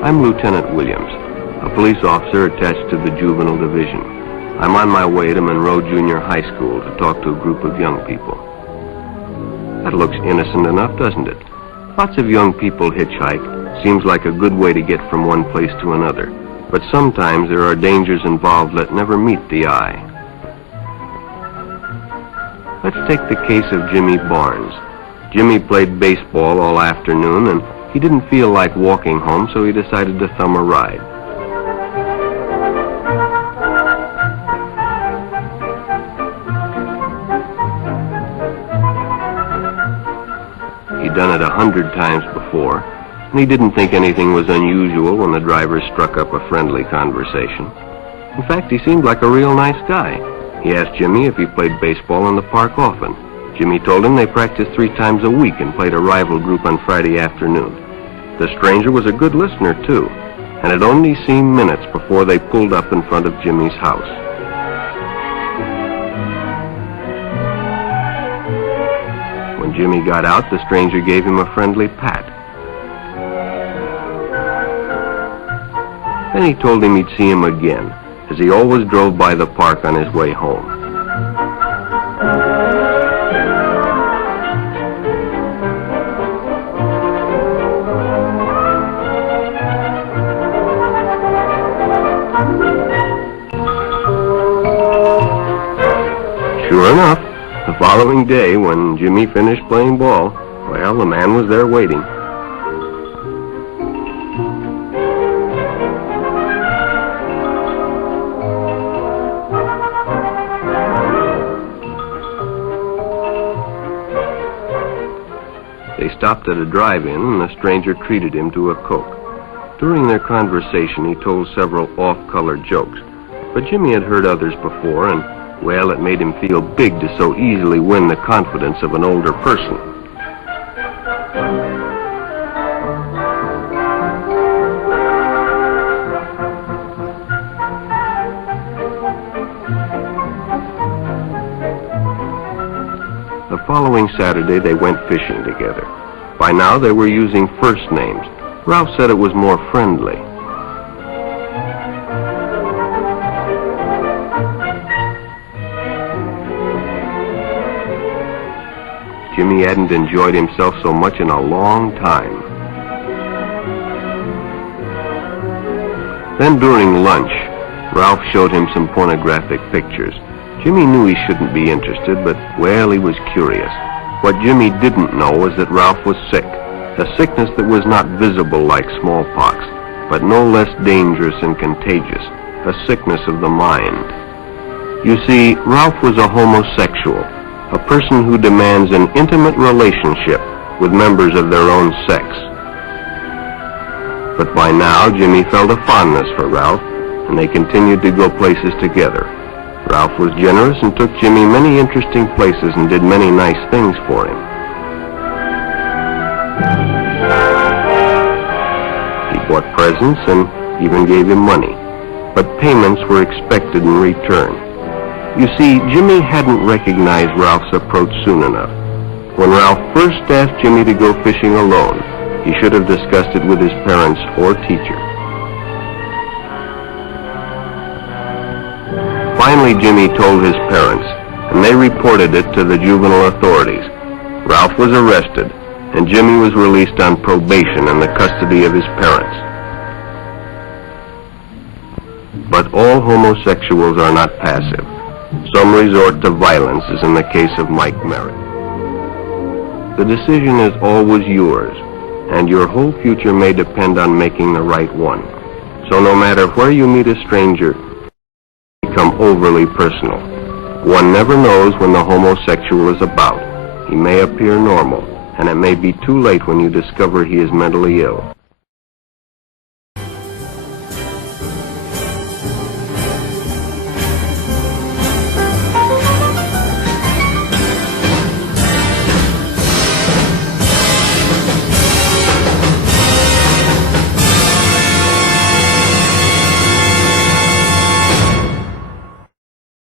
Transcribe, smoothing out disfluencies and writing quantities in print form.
I'm Lieutenant Williams, a police officer attached to the Juvenile Division. I'm on my way to Monroe Junior High School to talk to a group of young people. That looks innocent enough, doesn't it? Lots of young people hitchhike. Seems like a good way to get from one place to another. But sometimes there are dangers involved that never meet the eye. Let's take the case of Jimmy Barnes. Jimmy played baseball all afternoon and he didn't feel like walking home, so he decided to thumb a ride. He'd done it 100 times before, and he didn't think anything was unusual when the driver struck up a friendly conversation. In fact, he seemed like a real nice guy. He asked Jimmy if he played baseball in the park often. Jimmy told him they practiced 3 times a week and played a rival group on Friday afternoon. The stranger was a good listener, too, and it only seemed minutes before they pulled up in front of Jimmy's house. When Jimmy got out, the stranger gave him a friendly pat. Then he told him he'd see him again, as he always drove by the park on his way home. Sure enough, the following day, when Jimmy finished playing ball, well, the man was there waiting. They stopped at a drive-in, and the stranger treated him to a Coke. During their conversation, he told several off-color jokes, but Jimmy had heard others before, and well, it made him feel big to so easily win the confidence of an older person. The following Saturday, they went fishing together. By now, they were using first names. Ralph said it was more friendly. Jimmy hadn't enjoyed himself so much in a long time. Then during lunch, Ralph showed him some pornographic pictures. Jimmy knew he shouldn't be interested, but, well, he was curious. What Jimmy didn't know was that Ralph was sick, a sickness that was not visible like smallpox, but no less dangerous and contagious, a sickness of the mind. You see, Ralph was a homosexual, a person who demands an intimate relationship with members of their own sex. But by now, Jimmy felt a fondness for Ralph, and they continued to go places together. Ralph was generous and took Jimmy many interesting places and did many nice things for him. He bought presents and even gave him money, but payments were expected in return. You see, Jimmy hadn't recognized Ralph's approach soon enough. When Ralph first asked Jimmy to go fishing alone, he should have discussed it with his parents or teacher. Finally, Jimmy told his parents, and they reported it to the juvenile authorities. Ralph was arrested, and Jimmy was released on probation in the custody of his parents. But all homosexuals are not passive. Some resort to violence, as in the case of Mike Merritt. The decision is always yours, and your whole future may depend on making the right one. So no matter where you meet a stranger, become overly personal. One never knows when the homosexual is about. He may appear normal, and it may be too late when you discover he is mentally ill.